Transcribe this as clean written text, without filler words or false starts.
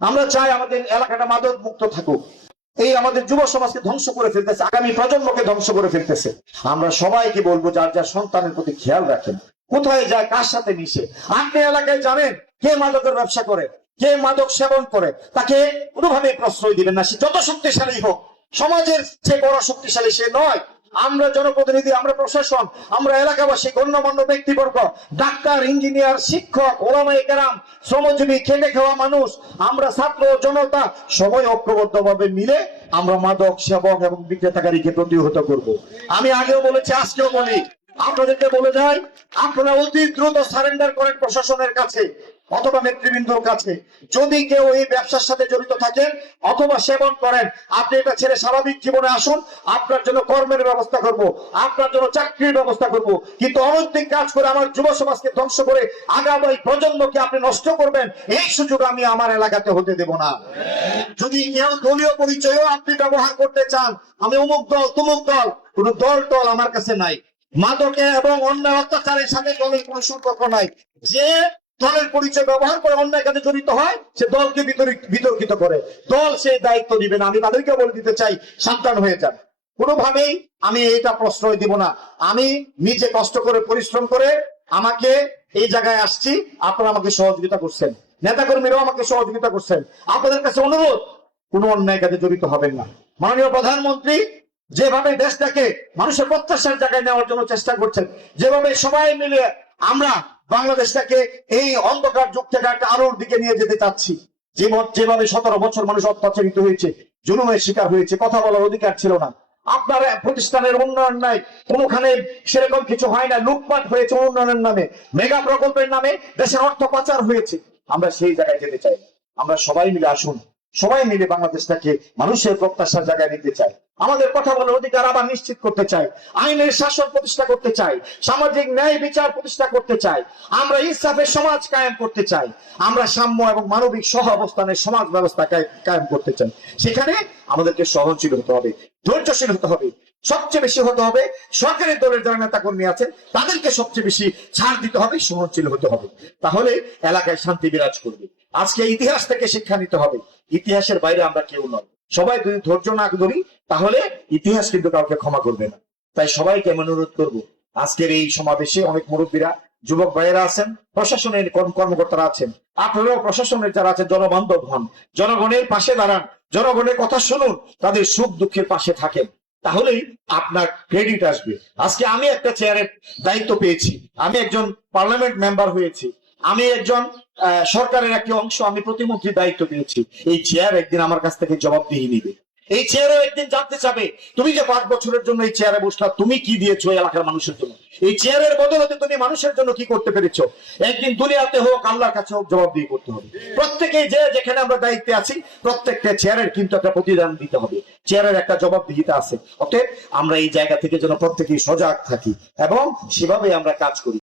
আমরা চাই আমাদের এলাকাটা মাদক মুক্ত থাকুক। এই আমাদের যুব সমাজকে ধ্বংস করে ফেলতেছে, আগামী প্রজন্মকে ধ্বংস করে ফেলতেছে। আমরা সবাইকে বলবো যার যার সন্তানের প্রতি খেয়াল রাখেন, কোথায় যায়, কার সাথে মিশে। আপনি এলাকায় জানেন কে মাদকের ব্যবসা করে, কে মাদক সেবন করে, তাকে কোনোভাবেই প্রশ্রয় দিবেন না, সে যত শক্তিশালী হোক। সমাজের চেয়ে বড় শক্তিশালী সে নয়। আমরা জনপ্রতিনিধি, আমরা প্রশাসন, আমরা এলাকাবাসী, গণ্যমান্য ব্যক্তিবর্গ, ডাক্তার, ইঞ্জিনিয়ার, শিক্ষক, ওলামায়ে কেরাম, শ্রমজীবী, খেটে খাওয়া মানুষ, আমরা ছাত্র জনতা সবাই ঐক্যবদ্ধভাবে মিলে আমরা মাদক সেবক এবং বিক্রেতাকারীকে প্রতিহত করব। আমি আগেও বলেছি, আজকেও বলি, আপনাদেরকে বলে যাই, আপনারা অতি দ্রুত সারেন্ডার করেন প্রশাসনের কাছে অথবা নেতৃবৃন্দর কাছে। যদি কেউ এই ব্যবসার সাথে জড়িত থাকেন অথবা সেবন করেন, আপনি এটা ছেড়ে স্বাভাবিক জীবনে আসুন। আপনার জন্য কর্মের ব্যবস্থা করব, আপনার জন্য চাকরির ব্যবস্থা করব। কিন্তু অনৈতিক কাজ করে আমার যুব সমাজকে ধ্বংস করে আগামী প্রজন্মকে আপনি নষ্ট করবেন, এই সুযোগ আমি আমার এলাকাতে হতে দেব না। যদি কেউ দলীয় পরিচয়ও আপনি ব্যবহার করতে চান, আমি অমুক দল তুমুক দল, কোন দল টল আমার কাছে নাই। মাদকে এবং অন্যায় অত্যাচারের সাথে দলের কোন সম্পর্ক নাই। যে দলের পরিচয় ব্যবহার করে অন্যায় কাজে জড়িত হয়, সে দলকে বিতর্কিত করে, দল সেই দায়িত্ব দিবে না। আমি তাদেরকে বলে দিতে চাই, সাবধান হয়ে যান। কোনোভাবেই আমি এটা প্রশ্রয় দিব না। আমি নিজে কষ্ট করে পরিশ্রম করে আমাকে এই জায়গায় আসছি, আপনারা আমাকে সহযোগিতা করছেন, নেতাকর্মীরাও আমাকে সহযোগিতা করছেন। আপনাদের কাছে অনুরোধ, কোনো অন্যায় কাজে জড়িত হবেন না। মাননীয় প্রধানমন্ত্রী যেভাবে দেশটাকে মানুষের প্রত্যাশার জায়গায় নেওয়ার জন্য চেষ্টা করছেন, যেভাবে সবাই মিলে আমরা বাংলাদেশটাকে এই অন্ধকার যুগ থেকে একটা আলোর দিকে নিয়ে যেতে চাচ্ছি, যেভাবে 17 বছর মানুষ অত্যাচারিত হয়েছে, জুলুমের শিকার হয়েছে, কথা বলার অধিকার ছিল না, আপনার প্রতিষ্ঠানের উন্নয়ন নাই, কোনখানে সেরকম কিছু হয় না, লুটপাট হয়েছে উন্নয়নের নামে, মেগা প্রকল্পের নামে দেশের অর্থ পাচার হয়েছে। আমরা সেই জায়গায় যেতে চাই। আমরা সবাই মিলে আসুন, সবাই মিলে বাংলাদেশটাকে মানুষের প্রত্যাশার জায়গায় নিতে চাই। আমাদের কথা বলার অধিকার আবার নিশ্চিত করতে চাই, আইনের শাসন প্রতিষ্ঠা করতে চাই, সামাজিক ন্যায় বিচার প্রতিষ্ঠা করতে চাই, আমরা ইনসাফের সমাজ কায়েম করতে চাই, আমরা সাম্য এবং মানবিক সহ অবস্থানের সমাজ ব্যবস্থা কায়েম করতে চাই। সেখানে আমাদেরকে সহনশীল হতে হবে, ধৈর্যশীল হতে হবে, সবচেয়ে বেশি হতে হবে সরকারি দলের যারা নেতা কর্মী আছেন তাদেরকে সবচেয়ে বেশি ছাড় দিতে হবে, সহনশীল হতে হবে। তাহলে এলাকায় শান্তি বিরাজ করবে। আজকে ইতিহাস থেকে শিক্ষা নিতে হবে, ইতিহাসের বাইরে আমরা কেউ নয়। সবাই যদি ধৈর্য না ধরি তাহলে ইতিহাস কিন্তু কাউকে ক্ষমা করবে না। তাই সবাইকে আমি অনুরোধ করবো, আজকের এই সমাবেশে অনেক মুরব্বীরা, যুবক ভাইয়েরা আছেন, প্রশাসনের কর্মকর্তারা আছেন, আপনারাও প্রশাসনের যারা আছেন জনবান্ধব হন, জনগণের পাশে দাঁড়ান, জনগণের কথা শুনুন, তাদের সুখ দুঃখের পাশে থাকেন, তাহলেই আপনার ক্রেডিট আসবে। আজকে আমি একটা চেয়ারের দায়িত্ব পেয়েছি, আমি একজন পার্লামেন্ট মেম্বার হয়েছি, আমি একজন সরকারের একটি অংশ, আমি প্রতিমন্ত্রীর দায়িত্ব পেয়েছি। এই চেয়ার একদিন আমার কাছ থেকে জবাবদিহি নিবে, এই চেয়ারও একদিন জানতে চাবে তুমি যে 5 বছরের জন্য এই চেয়ারে বসলা, তুমি কি দিয়েছো এলাকার মানুষের জন্য, এই চেয়ারের বদলতে তুমি মানুষের জন্য কি করতে পেরেছো। একদিন দুনিয়াতে হোক আল্লাহর কাছে হোক জবাবদিহি করতে হবে। প্রত্যেকেই যে যেখানে আমরা দায়িত্বে আছি, প্রত্যেকটা চেয়ারের কিন্তু একটা প্রতিদান দিতে হবে, চেয়ারের একটা জবাবদিহিতা আছে। অতএব আমরা এই জায়গা থেকে যেন প্রত্যেকেই সজাগ থাকি এবং সেভাবে আমরা কাজ করি।